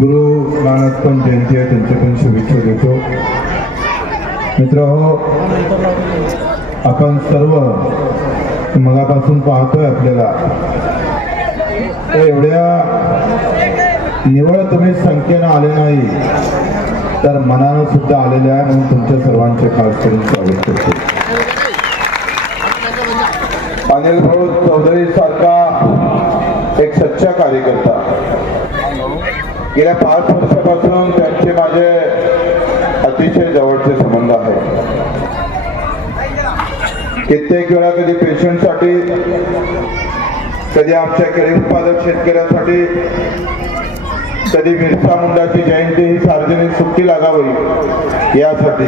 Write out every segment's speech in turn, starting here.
गुरु नानक पण जयंती आहे त्यांच्या पण शुभेच्छा देतो. मित्र हो आपण सर्व मगापासून पाहतोय आपल्याला. एवढ्या निवड तुम्ही संख्येनं आले नाही तर मनानं सुद्धा आलेले आहे म्हणून तुमच्या सर्वांचे खास करून स्वागत करतो. अनिल भाऊ चौधरी सारखा एक सच्चा कार्यकर्ता. गेल्या पाच वर्षापासून त्यांचे माझे अतिशय जवळचे संबंध आहेत कित्येक वेळा कधी पेशंटसाठी कधी आमच्या केळी उत्पादक शेतकऱ्यासाठी कधी बिरसा मुंडाची जयंती ही सार्वजनिक सुट्टी लागावी यासाठी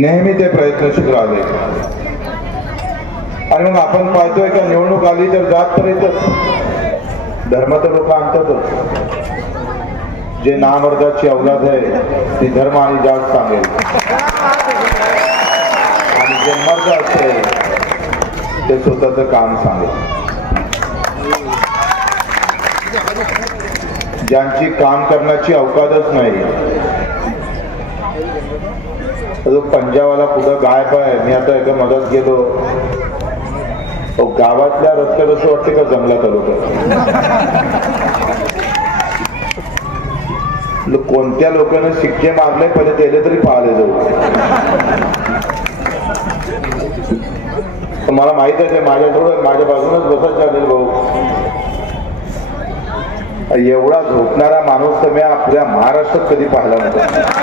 नेहमी ते प्रयत्नशील राहिले. आणि मग आपण पाहतोय का निवडणूक आली तर जात तर धर्म तर लोक आणतातच. जे नामर्दाची अवलाद आहे ती धर्म आणि जात सांगेल. आणि जे मर्द असते ते स्वतःच काम सांगेल. ज्यांची काम करण्याची अवकाशच नाही तो पंजाबाला कुठं गायब आहे. मी आता एकदा मदत गेलो गावातल्या रस्त्यात असं वाटते का जंगलात आलो कोणत्या लोकांना शिक्के मारले पहिले त्याला तरी पाहिले जाऊ. मला माहीत आहे ते माझ्याजवळ माझ्या बाजूनच बसत चालेल भाऊ. एवढा झोपणारा माणूस तर मी आपल्या महाराष्ट्रात कधी पाहिला नव्हता.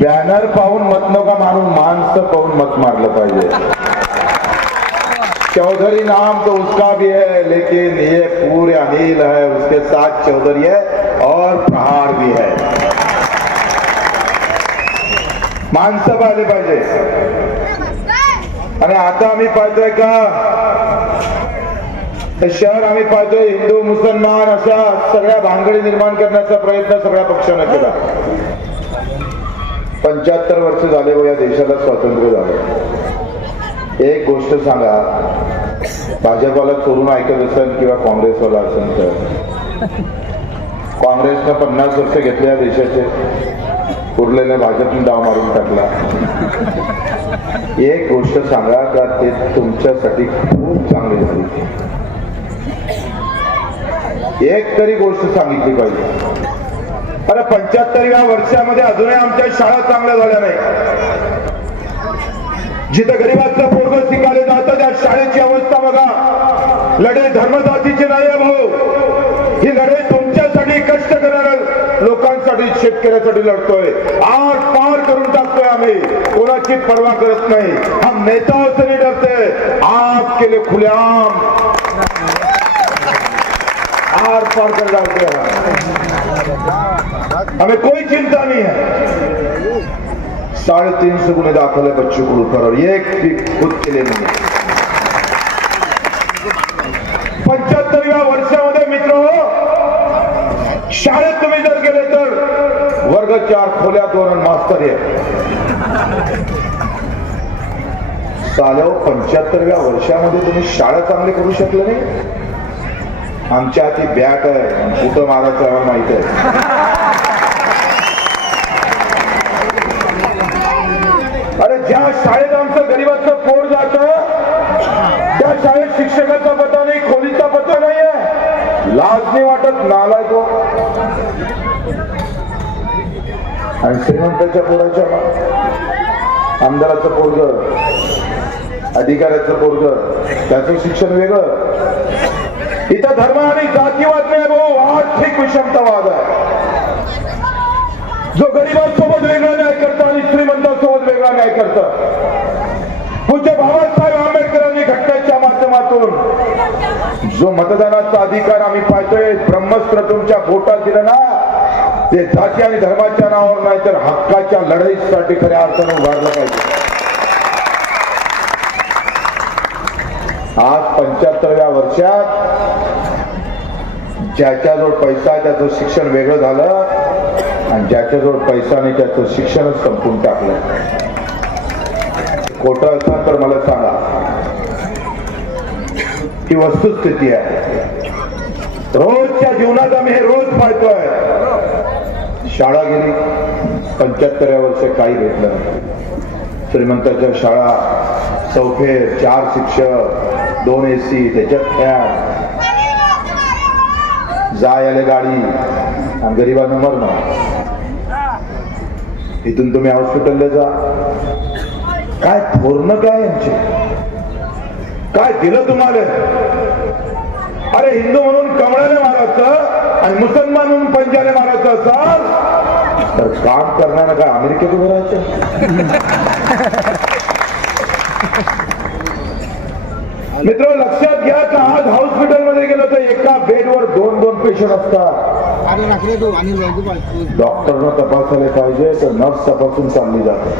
बॅनर पाहून मत नका मारून माणसं पाहून मत मारलं पाहिजे. चौधरी नाम तो उसका भी है लेकिन ये पूरे अनिल है उसके साथ चौधरी है और प्रहार भी है। माणसं पाहिले पाहिजे। आणि आता आम्ही पाहतोय का? हे शहर आम्ही पाहतोय हिंदू मुसलमान अशा सगळ्या भानगडी निर्माण करण्याचा प्रयत्न सगळ्या पक्षानं केला. पंच्याहत्तर वर्ष झाले व या देशाला स्वातंत्र्य झालं. एक गोष्ट सांगा भाजपाला चोरून ऐकत असेल किंवा काँग्रेसवाला असेल तर? काँग्रेसनं पन्नास वर्ष घेतले या देशाचे. उरलेल्या भाजपने डाव मारून टाकला. एक गोष्ट सांगा का ते तुमच्यासाठी खूप चांगली झाली. एक तरी गोष्ट सांगितली पाहिजे. अरे पंच्याहत्तरव्या वर्षामध्ये अजूनही आमच्या शाळा चांगल्या झाल्या नाही. जिथं गरीबाचं पोरग शिकायला जातं त्या शाळेची अवस्था बघा. लढाई धर्मजातीची नाही आहे भाऊ. ही लढाई तुमच्यासाठी कष्ट करणाऱ्या लोकांसाठी शेतकऱ्यासाठी लढतोय. आठ पार करून टाकतोय आम्ही. कोणाची पर्वा करत नाही. हम नेता से नहीं डरते केले लिए खुलेआम. आर पार कर जाते हैं हमें कोई चिंता नहीं है। साढ़े तीन सौ गुने दाखिल है बच्चों को ऊपर और ये एक भी खुद के लिए नहीं पंच्याहत्तरव्या वर्षामध्ये मित्र हो शाळेत तुम्ही जर गेले तर वर्ग चार खोल्या धोरण मास्तर आहे चालव पंच्याहत्तरव्या वर्षामध्ये तुम्ही शाळा चांगली करू शकले नाही आमच्या हाती बॅट आहे. कुठं मारायचं आम्हाला माहीत आहे. अरे ज्या शाळेत आमचं गरीबाचं पोट जात त्या शाळेत शिक्षकाचा पत्ता नाही खोलीचा पत्ता नाही आहे लाज नाही वाटत नालाय तो. आणि श्रीमंताच्या पोराच्या आमदाराचं पोरग अधिकाऱ्याचं पोरग त्याचं शिक्षण वेगळं. इथं धर्म आणि जातीवाद नाही भाऊ आर्थिक विषमतावाद आहे. जो गरिबांसोबत वेगळा न्याय करतो आणि श्रीमंतांसोबत वेगळा न्याय करत. पूज्य बाबासाहेब आंबेडकरांनी घटनेच्या माध्यमातून जो मतदानाचा अधिकार आम्ही पाहतोय ब्रह्मस्त्र तुमच्या बोटात दिलं ना ते जाती आणि धर्माच्या नावावर नाही तर हक्काच्या लढाईसाठी खऱ्या अर्थानं उभारलं पाहिजे. आज पंच्याहत्तरव्या वर्षात ज्याच्याजवळ पैसा आहे त्याचं शिक्षण वेगळं झालं आणि ज्याच्याजवळ पैसा नाही त्याचं शिक्षणच संपून टाकलं. खोटं असं तर मला सांगा. ही वस्तुस्थिती आहे. रोजच्या जीवनात आम्ही हे रोज पाहतोय. शाळा गेली. पंच्याहत्तरव्या वर्ष काही भेटलं नाही. श्रीमंताच्या शाळा चौफे चार शिक्षक दोन एसी त्याच्यात फॅन जाय आले गाडी. आणि गरिबांना मरणं. इथून तुम्ही हॉस्पिटलला जा. काय थोरणं काय यांचे? काय दिलं तुम्हाला? अरे हिंदू म्हणून कमळाने मारायचं आणि मुसलमान म्हणून पंजाने मारायचं असाल तर काम करण्याला काय अमेरिकेत उभं राहायचं? मित्र लक्षात घ्या का आज हॉस्पिटलमध्ये गेलो तर एका बेडवर दोन दोन पेशंट असतात. पाहिजे डॉक्टरनं तपासायला पाहिजे तर नर्स तपासून चालली जाते.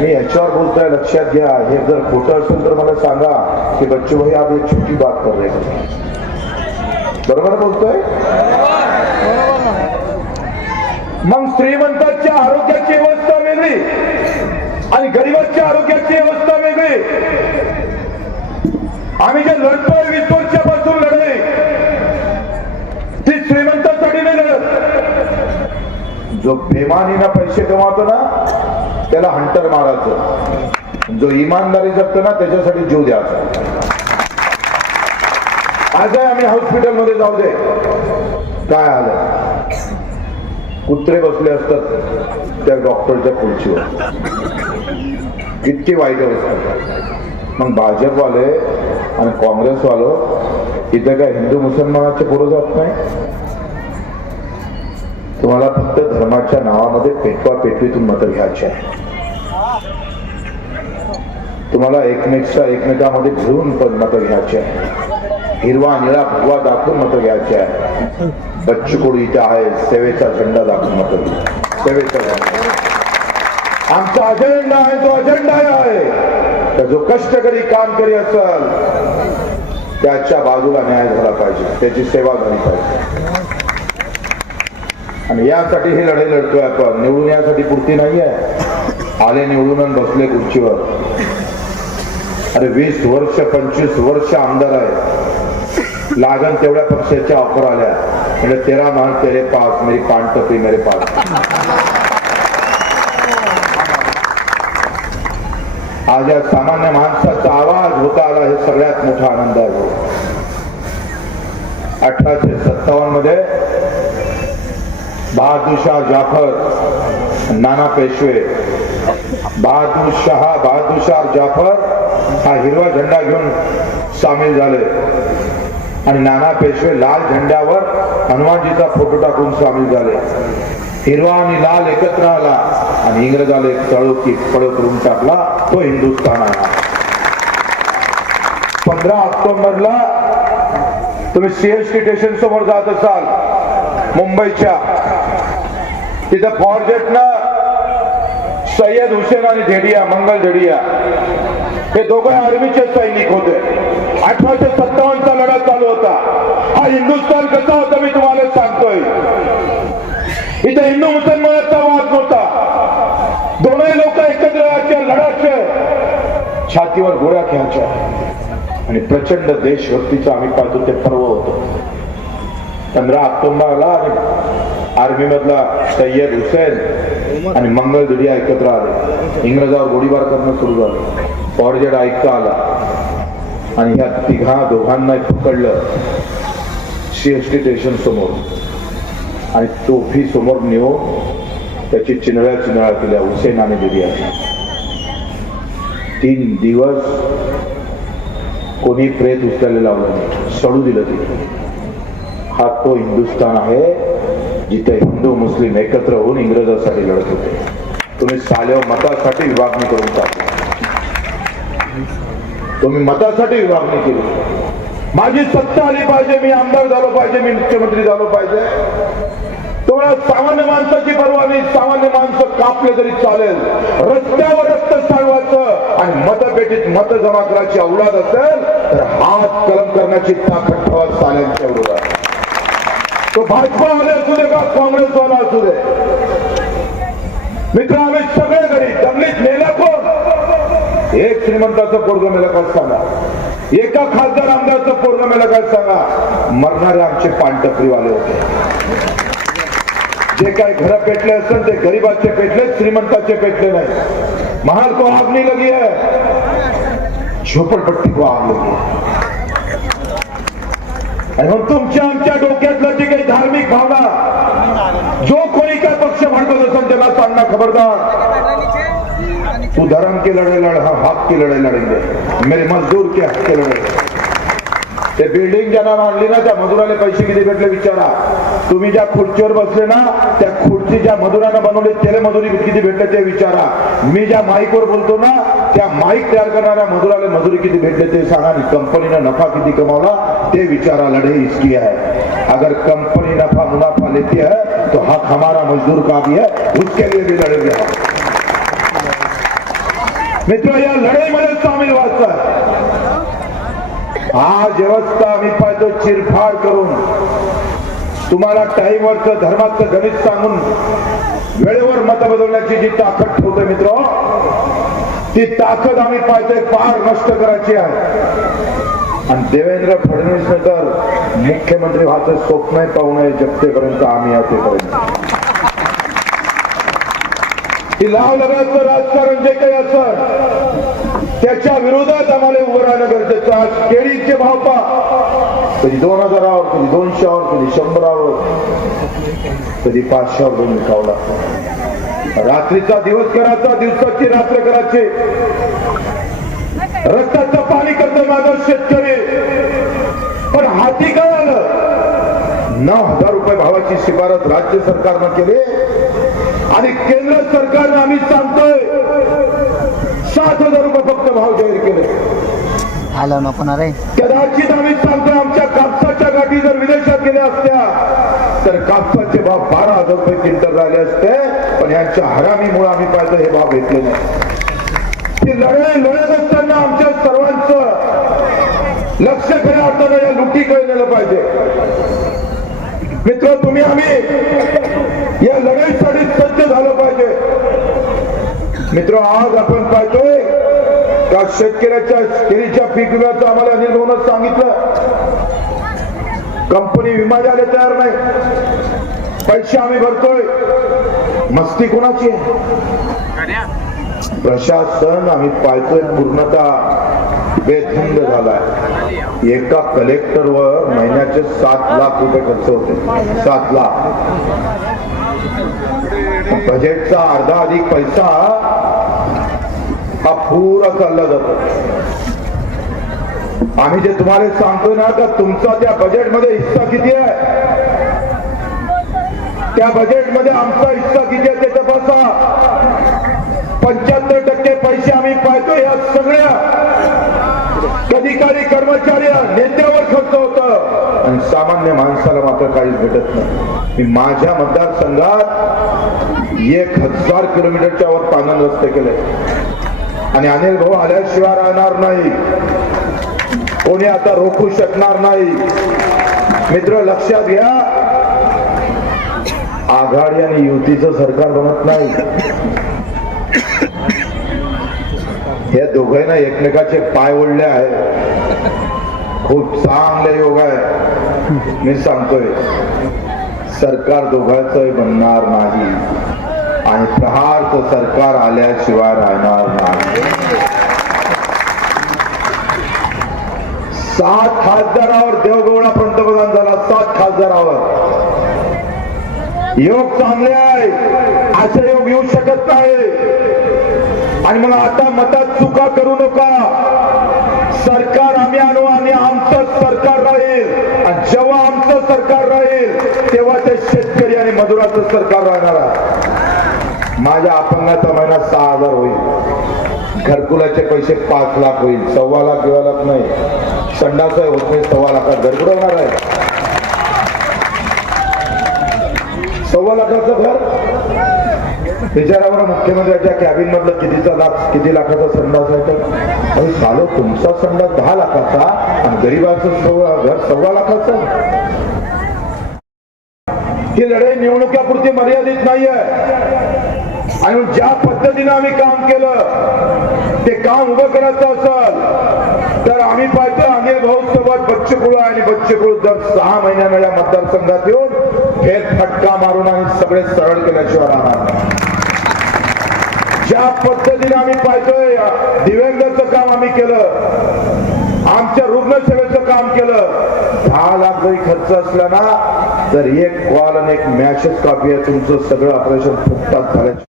मी याच्यावर बोलतोय लक्षात घ्या. हे जर खोटं असेल तर मला सांगा की बच्चू भाई आप एक छोटी बात कर रहे बरोबर बोलतोय? मग श्रीमंताच्या आरोग्याची अवस्था वेगळी आणि गरिबाच्या आरोग्याची अवस्था आम्ही जे लढतोय वीस वर्षापासून लढले ती श्रीमंतांसाठी नाही लढत जो बेमानीनं पैसे कमावतो ना त्याला हंटर मारायचं. जो इमानदारी जगतो ना त्याच्यासाठी जीव द्यायचा. आज आम्ही हॉस्पिटलमध्ये जाऊ दे. काय आलं? कुत्रे बसले असतात त्या डॉक्टरच्या खुर्चीवर. इतकी वाईट अवस्था मग भाजपवाले आणि काँग्रेसवालो इथं काय हिंदू मुसलमानाचे पुढे जात नाही? तुम्हाला फक्त धर्माच्या नावामध्ये पेटवा पेटवीतून मतं घ्यायची आहे. तुम्हाला एकमेकच्या एकमेकामध्ये घेऊन पण मतं घ्यायची आहे. हिरवा निळा भगवा दाखवून मतं घ्यायचे आहे. बच्चू कडू इथं आहे सेवेचा झेंडा दाखवून मतं सेवेचा झेंडा. आमचा अजेंडा आहे तो अजेंडा आहे. तर जो कष्टकरी काम करी असल त्याच्या बाजूला न्याय झाला पाहिजे. त्याची सेवा झाली पाहिजे. आणि यासाठी हे लढाई लढतोय आपण. निवडून यासाठी पुरती नाही आहे आले निवडून बसले खुर्चीवर. अरे वीस वर्ष पंचवीस वर्ष आमदार आहे. लागन तेवढ्या पक्षाच्या ऑफर आल्या. म्हणजे तेरा मान तेरे पास मेरी पान टपी मेरे पास आज या सामान्य माणसाचा आवाज होता आला हे सगळ्यात मोठा आनंद आहे. अठराशे सत्तावन्नमध्ये बहादूरशाह जाफर नाना पेशवे बहादूरशाह बहादूरशाह जाफर हा हिरवा झेंडा घेऊन सामील झाले. आणि नाना पेशवे लाल झेंड्यावर हनुमानजीचा फोटो टाकून सामील झाले. हिरवा आणि लाल एकत्र आला. आणि इंग्रजाला एक तळो की करून टाकला तो हिंदुस्थान आहे पंधरा ऑक्टोबरला तुम्ही सीएसटी स्टेशन समोर जात असाल मुंबईच्या. तिथं फॉरजेटनं सय्यद हुसेन आणि झेडिया मंगल झेडिया. हे दोघे आर्मीचे सैनिक होते. अठराशे सत्तावन्नचा लढा चालू होता. हा हिंदुस्थान कसा होता मी तुम्हाला सांगतोय. इथं हिंदू मुसलमान वाद नव्हता दोनही लोक एकत्र राहायचे लढायचे छातीवर गोळ्या घ्यायच्या. आणि प्रचंड देशभक्तीचं आम्ही पाहतो ते पर्व होतं. पंधरा ऑक्टोबरला आणि आर्मीमधला सय्यद हुसेन आणि मंगल दुडिया एकत्र आले. इंग्रजावर गोळीबार करणं सुरू झालं. फॉर्जेड ऐकता आला. आणि ह्या तिघा दोघांना पकडलं. सी एस टी स्टेशन समोर. आणि तोफी समोर नेऊन त्याची चिनळ्या चिनळ्या केल्या. हुसेन आणि दुडिया तीन दिवस कोणी प्रेत उचलायला लावलं नाही. सडू दिलं तिथे. हा तो हिंदुस्थान आहे जिथे हिंदू मुस्लिम एकत्र होऊन इंग्रजांसाठी लढत होते. तुम्ही साल्या मतासाठी विभागणी करून टाकली तुम्ही मतासाठी विभागणी केली. माझी सत्ता आली पाहिजे मी आमदार झालो पाहिजे मी मुख्यमंत्री झालो पाहिजे. तुम्हाला सामान्य माणसाची परवा नाही सामान्य माणसं कापले तरी चालेल. रस्त्यावर रक्त चालवायचं आणि मतपेटीत मत जमा करायची अवलाद असेल तर हात कलम करण्याची ताकद ठेवा साल्यांच्या विरोधात तो भाजपा वाले असू दे का काँग्रेस वाला असू दे? मित्र आम्ही सगळे घरी दंगलीत मेला कोण? एक श्रीमंताचं पोरग मेला काय सांगा? एका खासदार आमदारचं पोरग मेला काय सांगा? मरणारे आमचे पानटपरीवाले होते. जे काय घर पेटले असेल ते गरीबाचे पेटले श्रीमंताचे पेटले नाही. महल को आग नहीं लगी है। झोपडपट्टी को आग लगी है। आणि मग तुमच्या आमच्या डोक्यातलं जी काही धार्मिक भावना जो कोणी काय पक्ष म्हणतो असेल त्याला सांगणं खबरदार। तू धर्म की लड़ाई लड़ हम हक की लड़ाई लड़ेंगे। मेरे मजदूर के हक के लड़ाई ते बिल्डिंग ज्यांना बांधली ना त्या मजुराला पैसे किती भेटले विचारा. तुम्ही ज्या खुर्चीवर बसले ना त्या खुर्ची ज्या मजुरानं बनवली त्याला मजुरी किती भेटले ते विचारा. मी ज्या माईकवर बोलतो ना त्या माईक तयार करणाऱ्या मजुराला मजुरी किती भेटले ते सांगा आणि कंपनीनं नफा किती कमावला ते विचारा लढाई इसकी आहे. अगर कंपनी नफा मुनाफा लेती है तो हक हमारा मजदूर का भी है उसके लिए भी लड़ेंगे हम मित्र या लढाईमध्ये सामील व्हायचं आज व्यवस्था आम्ही पाहतो चिरफाड करून. तुम्हाला टाईमवरचं धर्माचं गणित सांगून वेळेवर मत बदलण्याची जी ताकद ठेवतोय मित्र ती ताकद आम्ही पाहतोय फार नष्ट करायची आहे. आणि देवेंद्र फडणवीस तर मुख्यमंत्री व्हायचं स्वप्न पाहू नये जगतेपर्यंत आम्ही आहे तेपर्यंत ही लाव लगायचं राजकारण जे काही असं त्याच्या विरोधात आम्हाला उभं राहणं गरजेचं आज केळीचे भाव पा कधी दोन हजारावर कधी दोनशेवर कधी शंभरावर कधी पाचशेवर दोन विकावं लागतं. रात्रीचा दिवस करायचा दिवसाची रात्र करायची रस्त्याचं पाणी करतो माझा शेतकरी. पण हाती काय आलं नऊ हजार रुपये भावाची शिफारस राज्य सरकारनं केली. आणि केंद्र सरकारनं आम्ही सांगतोय सात हजार रुपये फक्त भाव जाहीर केले. आलं नको ना रे. कदाचित आम्ही सांगतोय आमच्या कापसाच्या गाठी जर विदेशात गेल्या असत्या तर कापसाचे भाव बारा हजार रुपये क्विंटल राहिले असते पण यांच्या हरामीमुळे आम्ही पाहिजे हे भाव घेतले नाही. लढाई लढत असताना आमच्या सर्वांचं लक्ष खऱ्या अर्थानं या लुटीकडे नेलं पाहिजे. मित्र तुम्ही आम्ही या लढाईसाठी सज्ज झालं पाहिजे. मित्र आज आपण पाहतोय का शेतकऱ्याच्या केळीच्या पीक विम्याचं आम्हाला अनिल भाऊनच सांगितलं. कंपनी विमा द्यायला तयार नाही. पैसे आम्ही भरतोय. मस्ती कोणाची आहे? प्रशासन आम्ही पाहतोय पूर्णतः बेधुंद झालाय. एका कलेक्टरवर महिन्याचे सात लाख रुपये खर्च होते. सात लाख. बजेटचा अर्धा अधिक पैसा हा पुरा चालला जातो. आम्ही जे तुम्हाला सांगतो ना का तुमचा त्या बजेटमध्ये हिस्सा किती आहे? त्या बजेटमध्ये आमचा हिस्सा किती आहे ते तपासा पंच्याहत्तर टक्के पैसे आम्ही पाहतो या सगळ्या. अधिकारी कर्मचारी नेत्यावर खर्च होत. आणि सामान्य माणसाला मात्र काहीच भेटत नाही. मी माझ्या मतदारसंघात एक हजार किलोमीटरच्या वर पानन रस्ते केले. आणि अनिल भाऊ आल्याशिवाय राहणार नाही. कोणी आता रोखू शकणार नाही. मित्र लक्षात घ्या. आघाडी आणि युतीचं सरकार बनत नाही. या दोघांना एकमेकाचे पाय ओढले आहे खूप चांगले योग आहे. मी सांगतोय सरकार दोघांचं बनणार नाही. आणि प्रहारचं सरकार आल्याशिवाय राहणार नाही. सात खासदारावर देवगौडा पंतप्रधान झाला सात खासदारावर. योग चांगले आहे असे योग येऊ शकत नाही. आणि मग आता मतात चुका करू नका. सरकार आम्ही आणू आणि आमचं सरकार राहील. जेव्हा आमचं सरकार राहील तेव्हा ते शेतकरी आणि मजुराचं सरकार राहणार आहे. माझ्या अपंगाचा महिना सहा हजार होईल. घरकुलाचे पैसे पाच लाख होईल. सव्वा लाख किंवा लाख नाही. संडाचं होत नाही सव्वा लाखात घरकुल होणार आहे. सव्वा लाखाचं घर? विचारावर मुख्यमंत्र्याच्या कॅबिन मधलं कितीचा लाख किती लाखाचा संडास आहे तर? अरे सालो तुमचा संडास दहा लाखाचा आणि गरीबाचं सव्वा घर सव्वा लाखाचं. ही लढाई निवडणुकापुरती मर्यादित नाही आहे आणि ज्या पद्धतीनं आम्ही काम केलं ते काम उभं करायचं असेल तर आम्ही पाहतो अनिल भाऊ सोबत बच्चकुळ आणि बच्चकुळ जर दर सहा महिन्यानं या मतदारसंघात येऊन फेर फटका मारून आम्ही सगळे सरळ केल्याशिवाय राहणार ज्या पद्धतीने आम्ही पाहतोय दिव्यांगाचं काम आम्ही केलं आमच्या रुग्णसेवेचं काम केलं दहा लाख जरी खर्च असला ना तर एक कॉल आणि एक मॅसेज कॉपी आहे तुमचं सगळं ऑपरेशन फुकटात झाल्याचं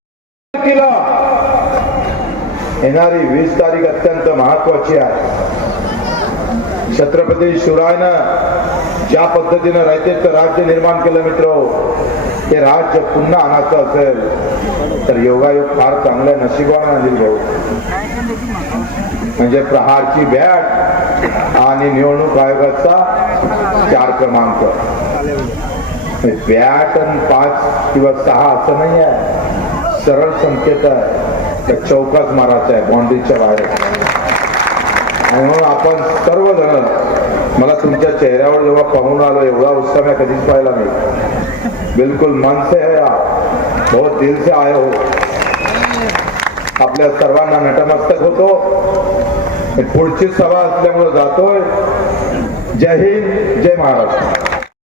येणारी वीस तारीख अत्यंत महत्वाची आहे. छत्रपती शिवरायनं ज्या पद्धतीनं रयतेचं राज्य निर्माण केलं मित्र ते राज्य पुन्हा आणायचं असेल तर योगायोग फार चांगल्या नशिबाने अनिल भाऊ. म्हणजे प्रहारची बॅट आणि निवडणूक आयोगाचा चार क्रमांक. बॅट आणि पाच किंवा सहा असं नाही आहे. सरळ संकेत आहे. त्या चौकात मारायचा आहे बाउंड्रीच्या बाहेर. आणि म्हणून आपण सर्वजण मला तुमच्या चेहऱ्यावर जेव्हा पाहून आलो एवढा उत्साह मी कधीच पाहिला नाही. बिलकुल मन से है. आप बहुत दिल से आए हो. आपल्या सर्वांना नटमस्तक होतो. पुढची सभा असल्यामुळे जातोय. जय हिंद जय महाराष्ट्र.